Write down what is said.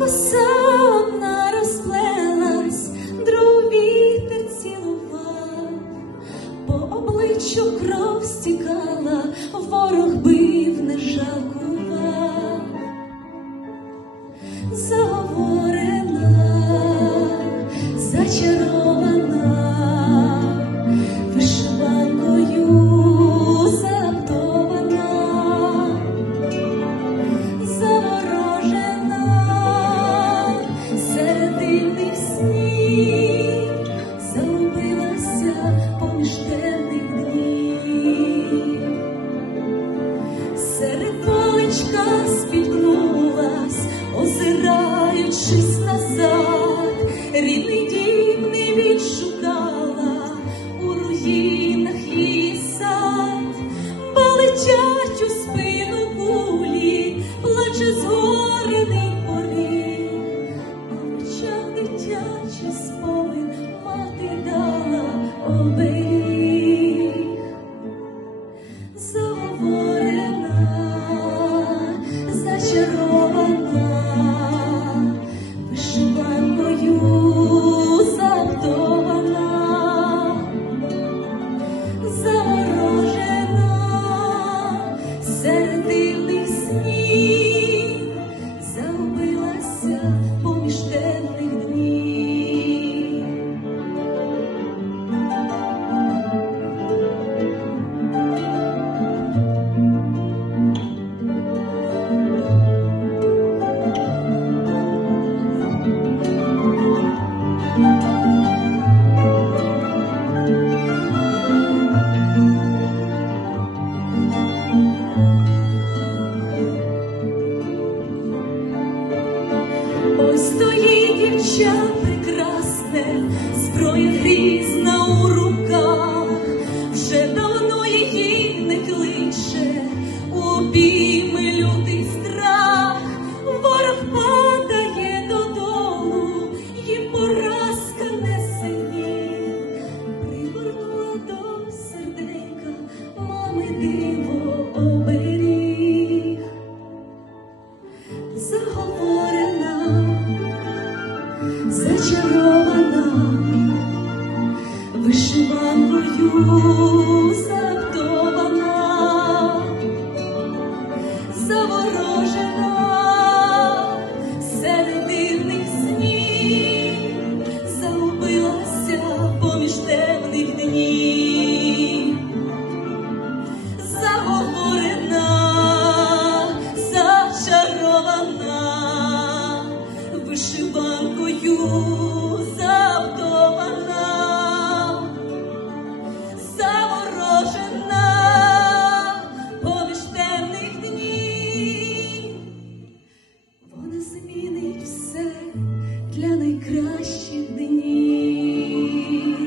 Aku руїнах її сад, бо у спину кулі, плаче згорений ось стоїть дівча прекрасне, зброя грізна у руках, вже давно її не кличе у. Бою завдована, заворожена. Поміж днів, вона змінить все для найкращих днів.